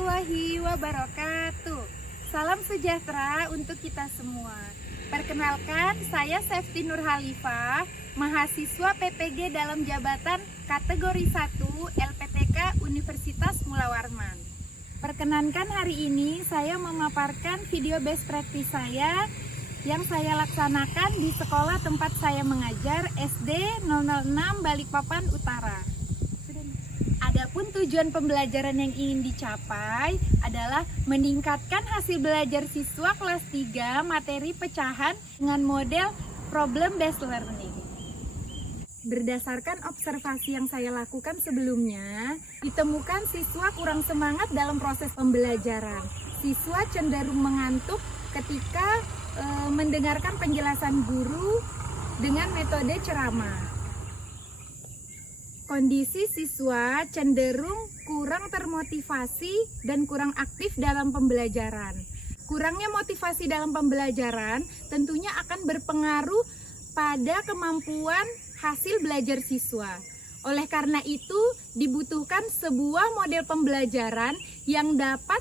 warahmatullahi wabarakatuh. Salam sejahtera untuk kita semua. Perkenalkan, saya Sefti Nurhalifah, mahasiswa PPG dalam jabatan kategori 1 LPTK Universitas Mula Warman. Perkenankan hari ini saya memaparkan video best practice saya yang saya laksanakan di sekolah tempat saya mengajar SD 006 Balikpapan Utara. Adapun tujuan pembelajaran yang ingin dicapai adalah meningkatkan hasil belajar siswa kelas 3 materi pecahan dengan model problem based learning. Berdasarkan observasi yang saya lakukan sebelumnya, ditemukan siswa kurang semangat dalam proses pembelajaran. Siswa cenderung mengantuk ketika mendengarkan penjelasan guru dengan metode ceramah. Kondisi siswa cenderung kurang termotivasi dan kurang aktif dalam pembelajaran. Kurangnya motivasi dalam pembelajaran tentunya akan berpengaruh pada kemampuan hasil belajar siswa. Oleh karena itu, dibutuhkan sebuah model pembelajaran yang dapat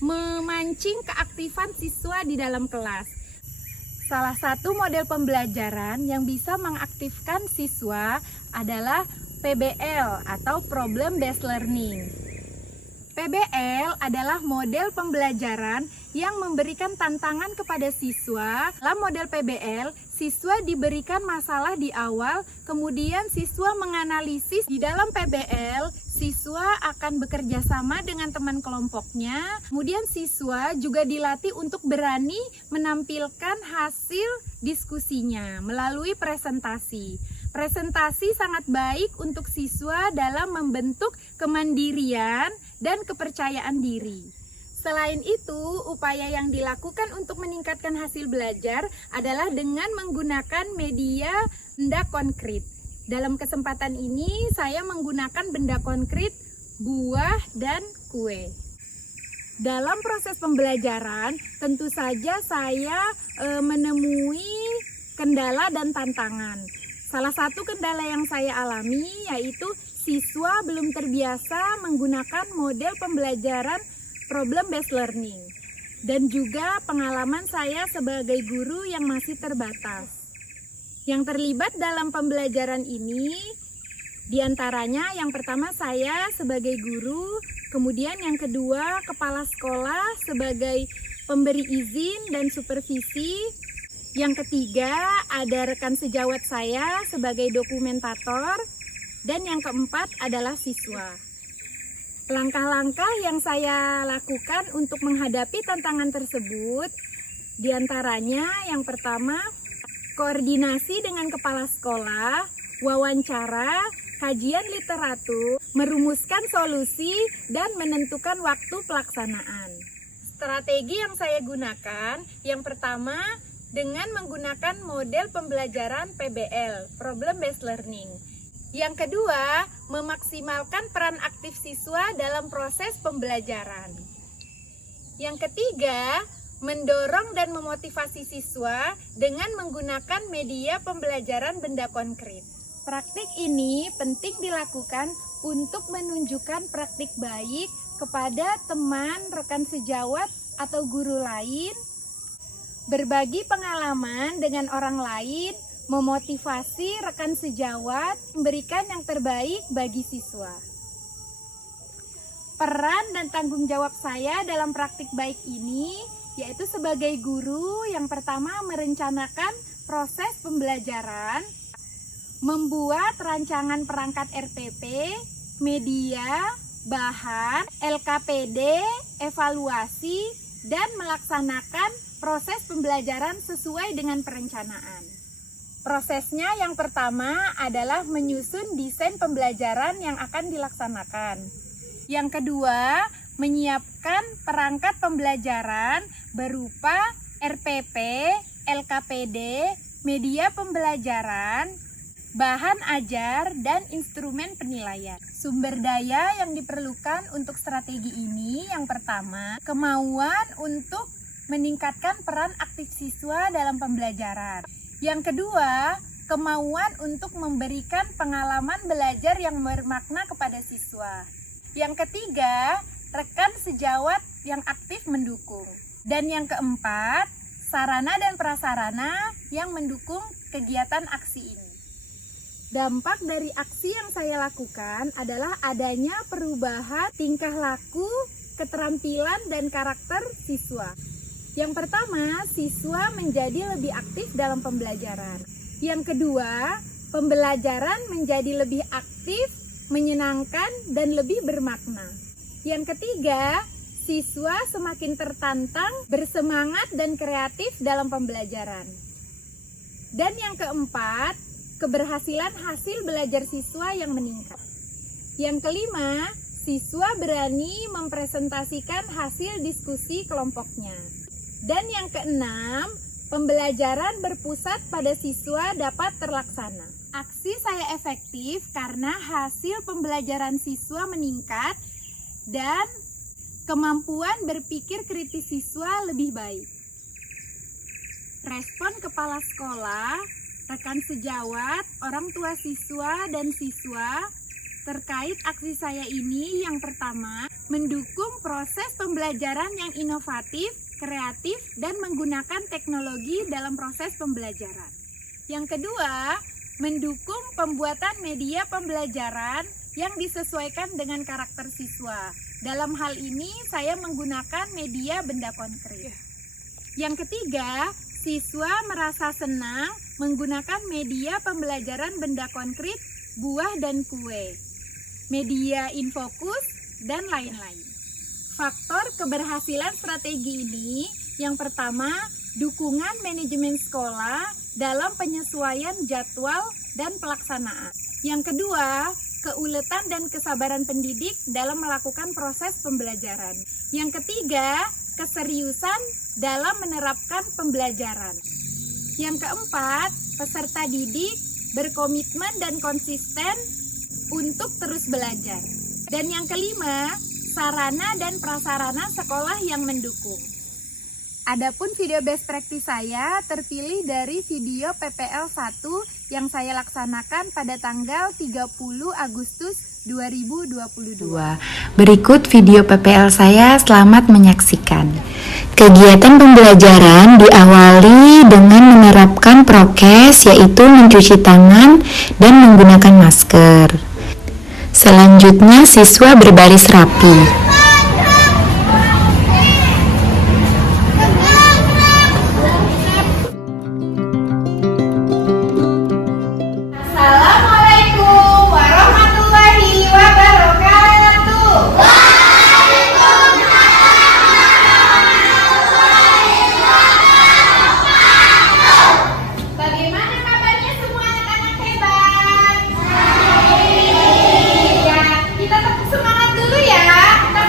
memancing keaktifan siswa di dalam kelas. Salah satu model pembelajaran yang bisa mengaktifkan siswa adalah PBL atau Problem Based Learning. PBL adalah model pembelajaran yang memberikan tantangan kepada siswa. Dalam model PBL, siswa diberikan masalah di awal, kemudian siswa menganalisis. Di dalam PBL, siswa akan bekerja sama dengan teman kelompoknya. Kemudian siswa juga dilatih untuk berani menampilkan hasil diskusinya melalui presentasi. Presentasi sangat baik untuk siswa dalam membentuk kemandirian dan kepercayaan diri. Selain itu, upaya yang dilakukan untuk meningkatkan hasil belajar adalah dengan menggunakan media benda konkret. Dalam kesempatan ini, saya menggunakan benda konkret, buah, dan kue. Dalam proses pembelajaran, tentu saja saya menemui kendala dan tantangan. Salah satu kendala yang saya alami yaitu siswa belum terbiasa menggunakan model pembelajaran problem based learning dan juga pengalaman saya sebagai guru yang masih terbatas. Yang terlibat dalam pembelajaran ini diantaranya yang pertama saya sebagai guru, kemudian yang kedua kepala sekolah sebagai pemberi izin dan supervisi. Yang ketiga, ada rekan sejawat saya sebagai dokumentator, dan yang keempat adalah siswa. Langkah-langkah yang saya lakukan untuk menghadapi tantangan tersebut, diantaranya yang pertama, koordinasi dengan kepala sekolah, wawancara, kajian literatur, merumuskan solusi, dan menentukan waktu pelaksanaan. Strategi yang saya gunakan, yang pertama, dengan menggunakan model pembelajaran PBL, Problem Based Learning. Yang kedua, memaksimalkan peran aktif siswa dalam proses pembelajaran. Yang ketiga, mendorong dan memotivasi siswa dengan menggunakan media pembelajaran benda konkret. Praktik ini penting dilakukan untuk menunjukkan praktik baik kepada teman, rekan sejawat, atau guru lain, berbagi pengalaman dengan orang lain, memotivasi rekan sejawat, memberikan yang terbaik bagi siswa. Peran dan tanggung jawab saya dalam praktik baik ini yaitu sebagai guru yang pertama merencanakan proses pembelajaran, membuat rancangan perangkat RPP, media, bahan, LKPD, evaluasi, dan melaksanakan proses pembelajaran sesuai dengan perencanaan. Prosesnya yang pertama adalah menyusun desain pembelajaran yang akan dilaksanakan. Yang kedua, menyiapkan perangkat pembelajaran berupa RPP, LKPD, media pembelajaran, bahan ajar, dan instrumen penilaian. Sumber daya yang diperlukan untuk strategi ini yang pertama, kemauan untuk meningkatkan peran aktif siswa dalam pembelajaran. Yang kedua, kemauan untuk memberikan pengalaman belajar yang bermakna kepada siswa. Yang ketiga, rekan sejawat yang aktif mendukung. Dan yang keempat, sarana dan prasarana yang mendukung kegiatan aksi ini. Dampak dari aksi yang saya lakukan adalah adanya perubahan tingkah laku, keterampilan, dan karakter siswa. Yang pertama, siswa menjadi lebih aktif dalam pembelajaran. Yang kedua, pembelajaran menjadi lebih aktif, menyenangkan, dan lebih bermakna. Yang ketiga, siswa semakin tertantang, bersemangat, dan kreatif dalam pembelajaran. Dan yang keempat, keberhasilan hasil belajar siswa yang meningkat. Yang kelima, siswa berani mempresentasikan hasil diskusi kelompoknya. Dan yang keenam, pembelajaran berpusat pada siswa dapat terlaksana. Aksi saya efektif karena hasil pembelajaran siswa meningkat dan kemampuan berpikir kritis siswa lebih baik. Respon kepala sekolah, rekan sejawat, orang tua siswa, dan siswa terkait aksi saya ini yang pertama, mendukung proses pembelajaran yang inovatif, kreatif, dan menggunakan teknologi dalam proses pembelajaran. Yang kedua, mendukung pembuatan media pembelajaran yang disesuaikan dengan karakter siswa. Dalam hal ini, saya menggunakan media benda konkret. Yang ketiga, siswa merasa senang menggunakan media pembelajaran benda konkret, buah dan kue, media infokus, dan lain-lain. Faktor keberhasilan strategi ini, yang pertama, dukungan manajemen sekolah dalam penyesuaian jadwal dan pelaksanaan. Yang kedua, keuletan dan kesabaran pendidik dalam melakukan proses pembelajaran. Yang ketiga, keseriusan dalam menerapkan pembelajaran. Yang keempat, peserta didik berkomitmen dan konsisten untuk terus belajar. Dan yang kelima, sarana dan prasarana sekolah yang mendukung. Adapun video best practice saya terpilih dari video PPL 1 yang saya laksanakan pada tanggal 30 Agustus 2022. Berikut video PPL saya, selamat menyaksikan. Kegiatan pembelajaran diawali dengan menerapkan prokes, yaitu mencuci tangan dan menggunakan masker. Selanjutnya siswa berbaris rapi. Kita tetap semangat dulu ya. Kita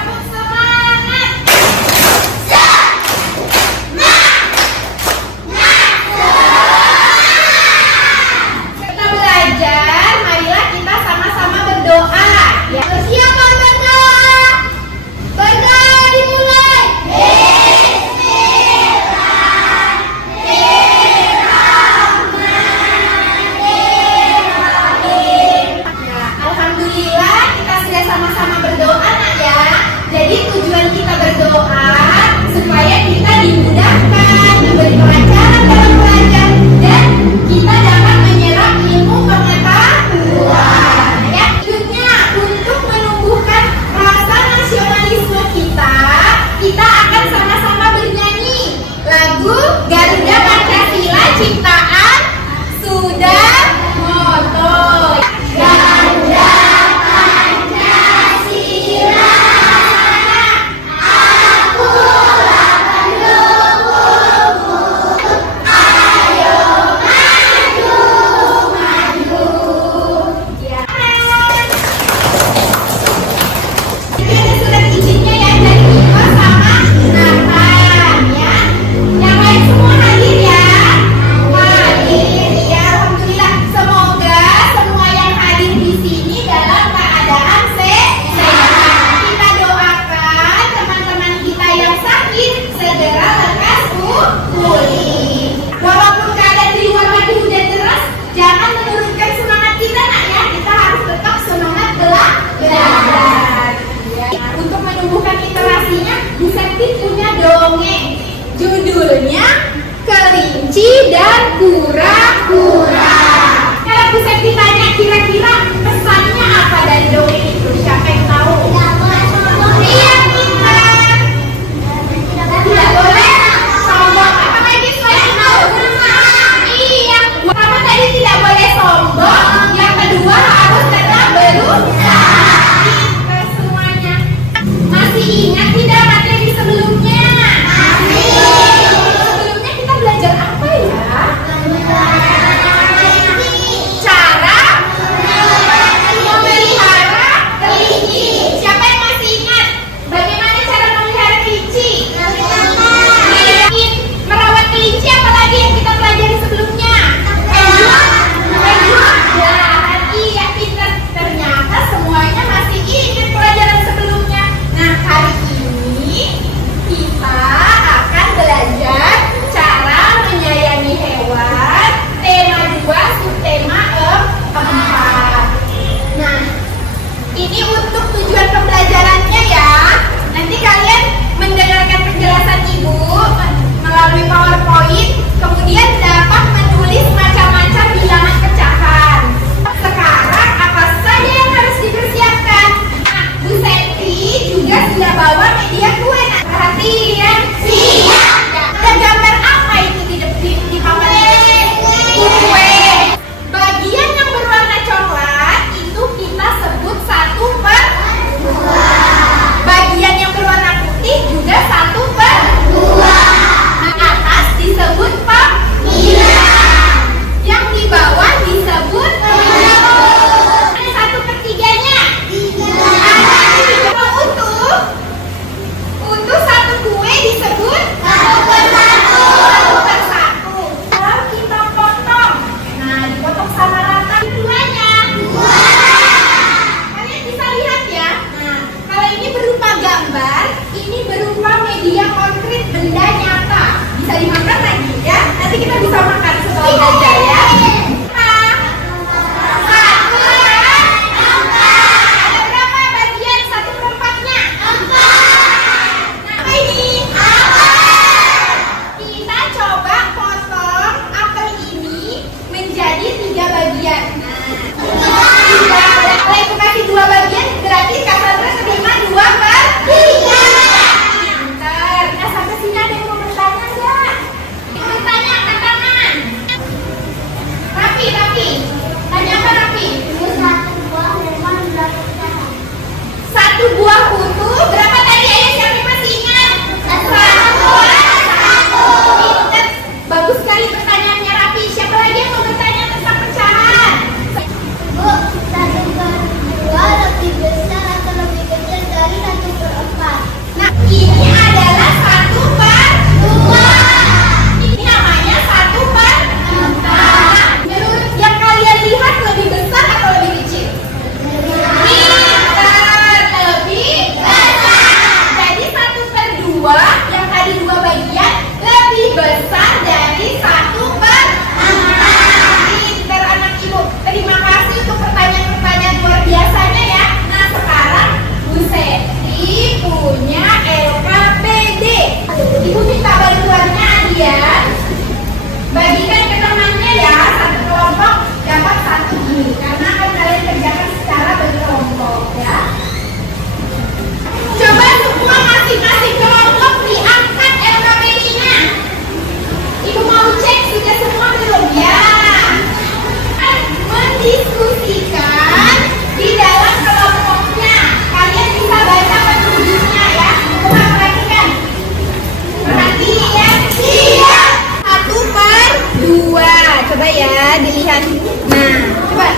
Nah, coba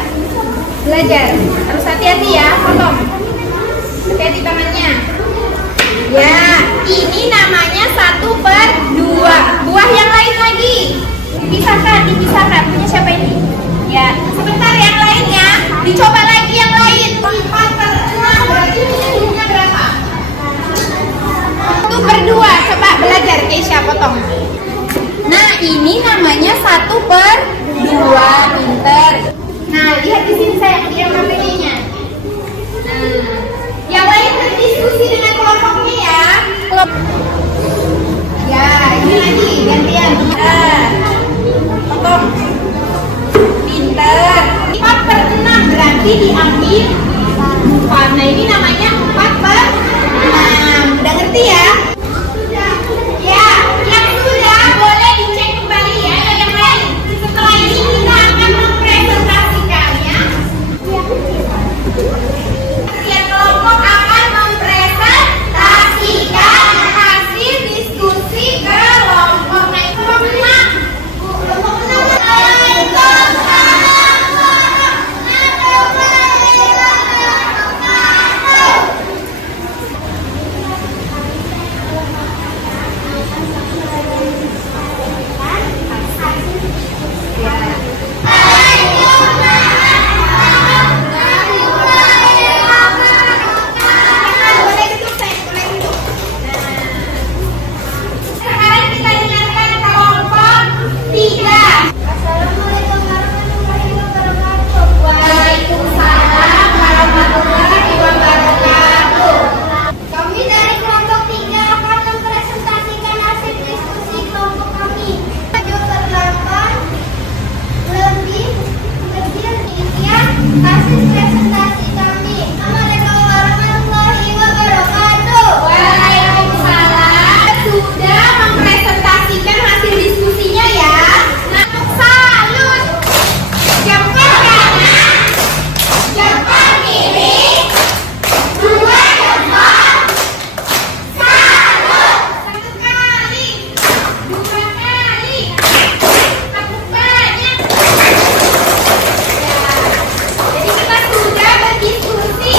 belajar. Harus hati-hati ya, potong. Hati-hati tangannya. Ya, ini namanya 1/2. Buah yang lain lagi. Dipisahkan. Punya siapa ini? Ya, sebentar yang lainnya. Dicoba lagi yang lain. 4/6 berarti jumlahnya berapa? 1/2. Coba belajar, Keisha, potong. Nah, ini namanya 1/2. Pinter. Nah, lihat di sini saya yang KPI-nya. Nah, yang lain berdiskusi dengan kelompoknya ya. Ya, ini lagi gantian. Potong. Pinter. 4/6 berarti diambil 4. Nah, ini namanya 4/6. Udah ngerti ya? Ya, yang sudah boleh dicek kembali ya. Yang lain. Setelah ini kita akan mempresentasikannya. Setiap kelompok akan mempresentasikan hasil diskusi kelompok. Nah, kelompok 6. Sekarang kita dengarkan kelompok 3. Assalamualaikum warahmatullahi wabarakatuh. Waalaikumsalam warahmatullahi wabarakatuh. Kami dari kelompok 3 akan mempresentasikan hasil diskusi kelompok kami. Terdapat lebih kecil isian hasil presentasi kami. Assalamualaikum warahmatullahi wabarakatuh. Waalaikumsalam. Sudah mempresentasikan hasil diskusinya ya. Nah, salut. Jempol kanan, jempol kiri, 2 jempol. Salut. 1 kali, 2 kali. Tepuk banyak. Jadi kita sudah berdiskusi.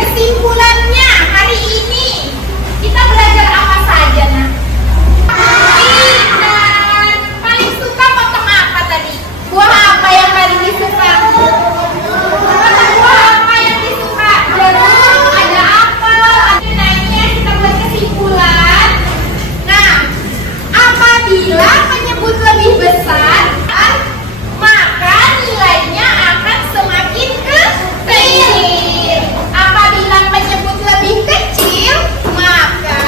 Kesimpulannya hari ini kita belajar apa saja, Nak? Pintar. Paling suka potong apa tadi? Buah apa yang paling disuka? Potong buah apa yang disuka? Ada apel, ada naiknya. Kita buat kesimpulan. Nah, apabila menyebut lebih besar, maka nilainya akan semakin kecil. Apabila menyebut lebih kecil, maka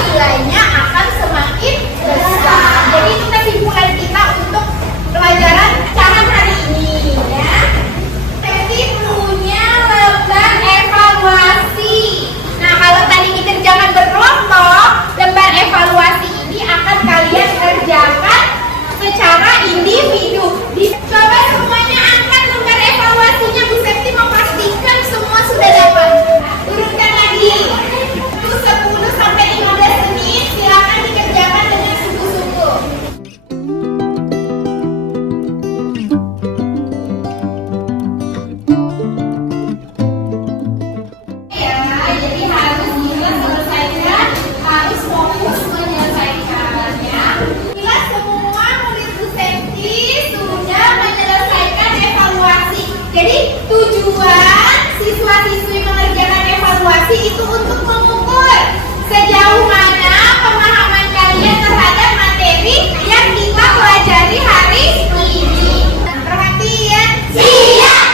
nilainya akan semakin besar. Jadi itu kesimpulan kita untuk pelajaran pecahan hari ini ya. Jadi punya lembar evaluasi. Nah, kalau tadi dikerjakan berkelompok, lembar evaluasi ini akan kalian kerjakan secara individu. Coba semuanya angkat lembar evaluasinya. Bu Septi memastikan semua sudah dapat. Urutkan lagi. 10 sampai 15 menit. Silakan dikerjakan dengan sungguh-sungguh. Ya, jadi harus diselesaikan, harus fokus menyelesaikannya. Bila semua murid Bu Septi sudah menyelesaikan evaluasi. Jadi tujuan siswa-siswi mengerjakan evaluasi itu untuk mengukur sejauh mana pemahaman kalian terhadap materi yang kita pelajari hari ini. Perhatian, siap.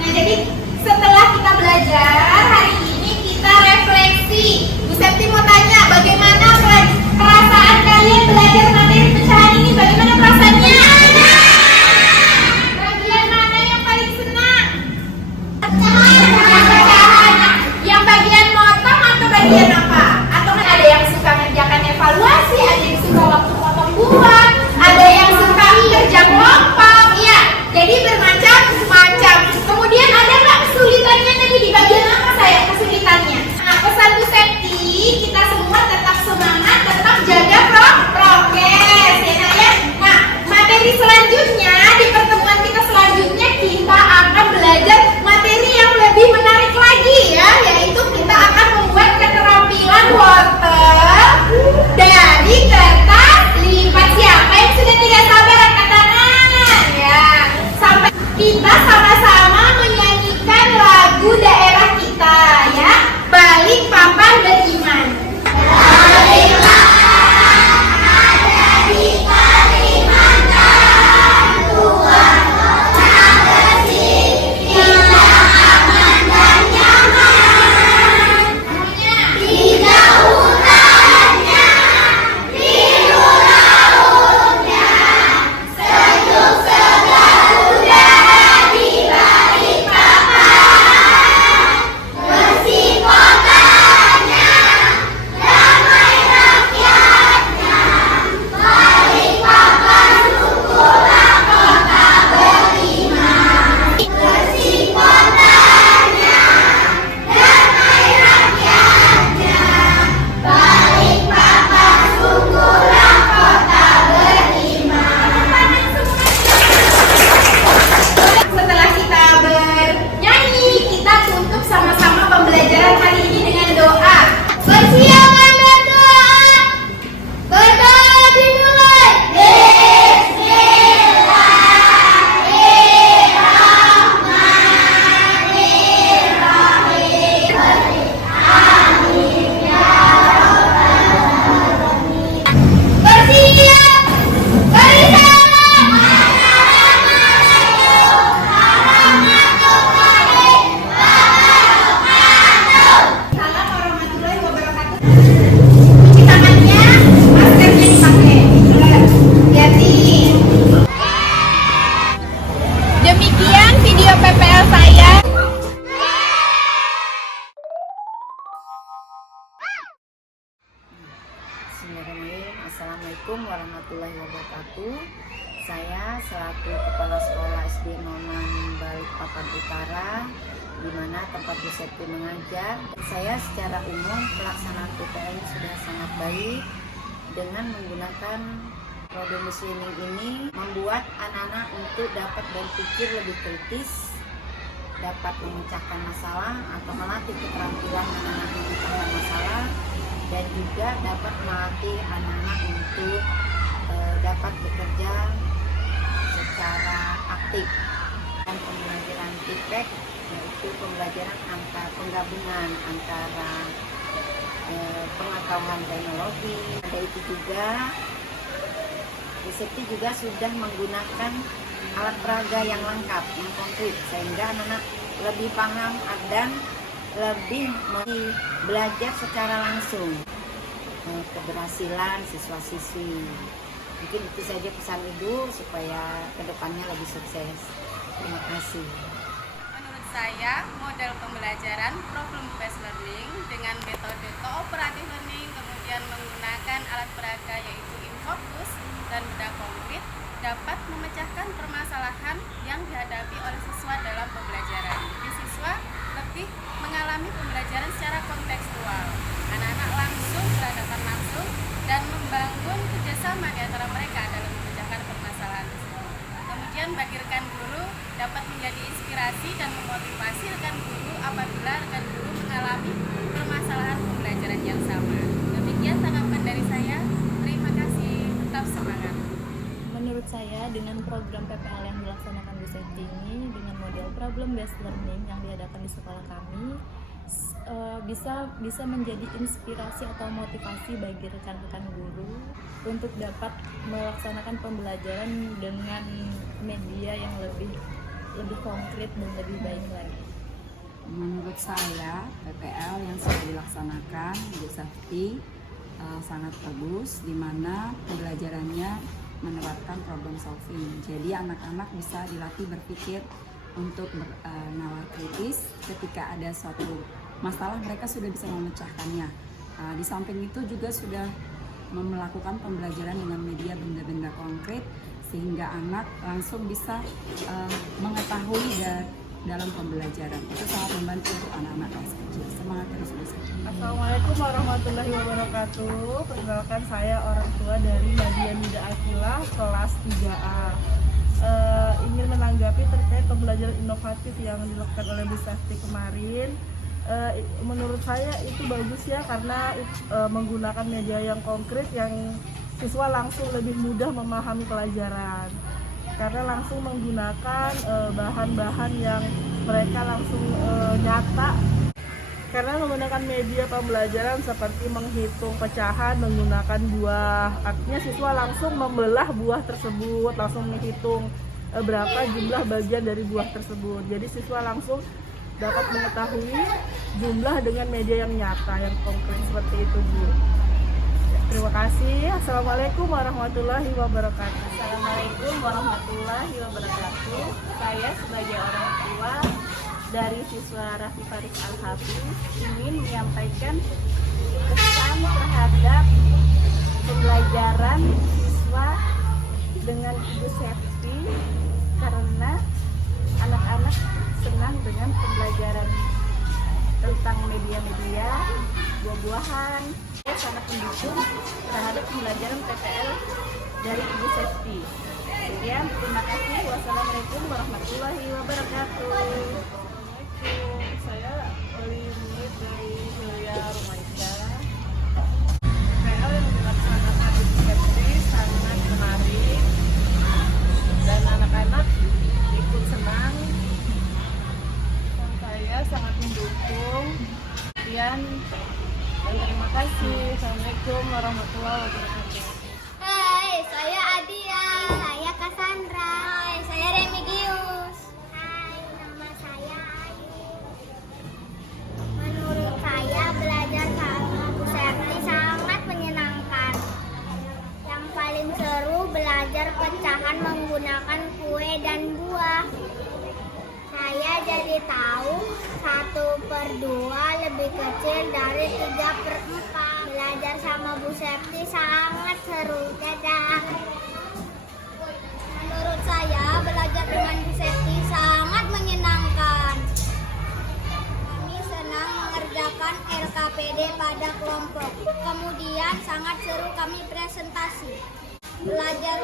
Nah, jadi setelah kita belajar hari ini, kita refleksi. Bu Septi mau tanya, bagaimana perasaan kalian belajar materi pecahan ini? Bagaimana perasaannya? Bagian mana yang paling senang? Yang pecahan. Yang bagian motong Kita sama-sama menyanyikan lagu daerah kita ya. Balikpapan beriman. Setelah kita bernyanyi, kita tutup sama-sama pembelajaran hari ini dengan doa. Persiapan berdoa. Berdoa dimulai. Bersiap. Salam warahmatullahi wabarakatuh. Cuci tangannya, maskernya dipakai. Hati-hati. Demikian video PPL saya. Bismillahirrahmanirrahim. Assalamualaikum warahmatullahi wabarakatuh. Saya selaku Kepala Sekolah SD 06 Balikpapan Utara, di mana tempat Bu Septi mengajar. Saya secara umum pelaksanaan PPL ini sudah sangat baik dengan menggunakan problem listening ini membuat anak-anak untuk dapat berpikir lebih kritis, dapat memecahkan masalah atau melatih keterampilan anak-anak memecahkan masalah, dan juga dapat melatih anak-anak untuk dapat bekerja secara aktif. Dan pembelajaran TIPEK yaitu pembelajaran penggabungan antara pengetahuan teknologi. Ada itu juga Bu Septi juga sudah menggunakan alat peraga yang lengkap, yang konkret, sehingga anak-anak lebih paham dan lebih belajar secara langsung keberhasilan siswa-siswi. Mungkin itu saja pesan Ibu supaya kedepannya lebih sukses. Terima kasih. Menurut saya, model pembelajaran problem based learning dengan metode cooperative learning kemudian menggunakan alat peraga yaitu infocus dan benda konkret dapat memecahkan permasalahan yang dihadapi oleh siswa dalam pembelajaran. Jadi siswa lebih mengalami pembelajaran secara kontekstual. Anak-anak langsung berhadapan langsung dan membangun kerjasama di antara mereka dalam memecahkan permasalahan tersebut. Kemudian bagi rekan guru dapat menjadi inspirasi dan memotivasi rekan guru apabila rekan guru mengalami permasalahan pembelajaran yang sama. Demikian tanggapan dari saya. Terima kasih. Tetap semangat. Menurut saya dengan program PPL yang dilaksanakan Bu Septi ini dengan model problem based learning yang diadakan di sekolah kami bisa menjadi inspirasi atau motivasi bagi rekan-rekan guru untuk dapat melaksanakan pembelajaran dengan media yang lebih konkret dan lebih baik lagi. Menurut saya PPL yang sudah dilaksanakan Bu Septi sangat bagus, di mana pembelajarannya menerapkan problem solving. Jadi anak-anak bisa dilatih berpikir untuk nalar kritis ketika ada suatu masalah, mereka sudah bisa memecahkannya. Di samping itu juga sudah melakukan pembelajaran dengan media benda-benda konkret sehingga anak langsung bisa mengetahui dalam pembelajaran. Itu sangat membantu untuk anak-anak kelas kecil. Semangat terus Bu Septi. Assalamualaikum warahmatullahi wabarakatuh. Perkenalkan, saya orang tua dari Nadia Nida Akilah kelas 3A. Ingin menanggapi terkait pembelajaran inovatif yang dilakukan oleh Bu Septi kemarin. Menurut saya itu bagus ya, karena menggunakan media yang konkret yang siswa langsung lebih mudah memahami pelajaran. karena langsung menggunakan bahan-bahan yang mereka langsung nyata. Karena menggunakan media pembelajaran seperti menghitung pecahan menggunakan buah, artinya siswa langsung membelah buah tersebut, langsung menghitung berapa jumlah bagian dari buah tersebut. Jadi siswa langsung dapat mengetahui jumlah dengan media yang nyata, yang konkret seperti itu, Bu. Terima kasih. Assalamualaikum warahmatullahi wabarakatuh. Assalamualaikum warahmatullahi wabarakatuh. Saya sebagai orang tua dari siswa Raffi Faris Al-Hafiz ingin menyampaikan kesan terhadap pembelajaran siswa dengan Ibu Septi, karena anak-anak senang dengan pembelajaran tentang media-media, buah-buahan. Saya sangat mendukung terhadap pembelajaran PPL dari Ibu Septi. Sekian, terima kasih. Wassalamualaikum warahmatullahi wabarakatuh. Saya murid dari Hilya Rumaisa. PPL yang dilaksanakan di Septi sangat menarik dan anak-anak ikut senang. Dan saya sangat mendukung. Sekian dan terima kasih. Assalamualaikum warahmatullahi wabarakatuh. Hai, saya Adia. Saya Cassandra. Hai, saya Remigius. Hai, nama saya Ayu. Menurut saya belajar sama Bu Septi sangat menyenangkan. Yang paling seru belajar pecahan menggunakan kue dan buah. Saya jadi tahu 1/2 lebih kecil dari 3/4. Belajar sama Bu Septi sangat seru. Dadah. Menurut saya belajar dengan Bu Septi sangat menyenangkan. Kami senang mengerjakan LKPD pada kelompok. Kemudian sangat seru kami presentasi. Belajar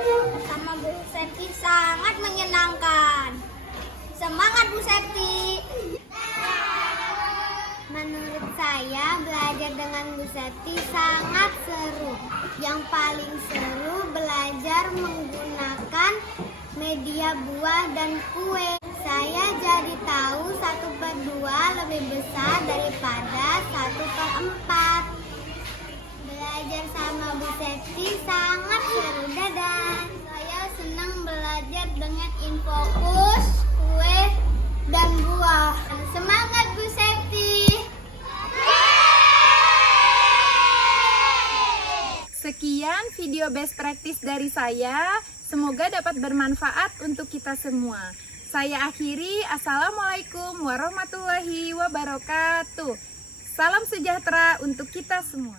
sama Bu Septi sangat menyenangkan. Semangat Bu Septi. Menurut saya belajar dengan Bu Septi sangat seru. Yang paling seru belajar menggunakan media buah dan kue. Saya jadi tahu 1/2 lebih besar daripada 1/4. Belajar sama Bu Septi sangat seru. Dadah. Saya senang belajar dengan Infokus, kue, dan buah. Semangat Bu Septi. Sekian video best practice dari saya. Semoga dapat bermanfaat untuk kita semua. Saya akhiri. Assalamualaikum warahmatullahi wabarakatuh. Salam sejahtera untuk kita semua.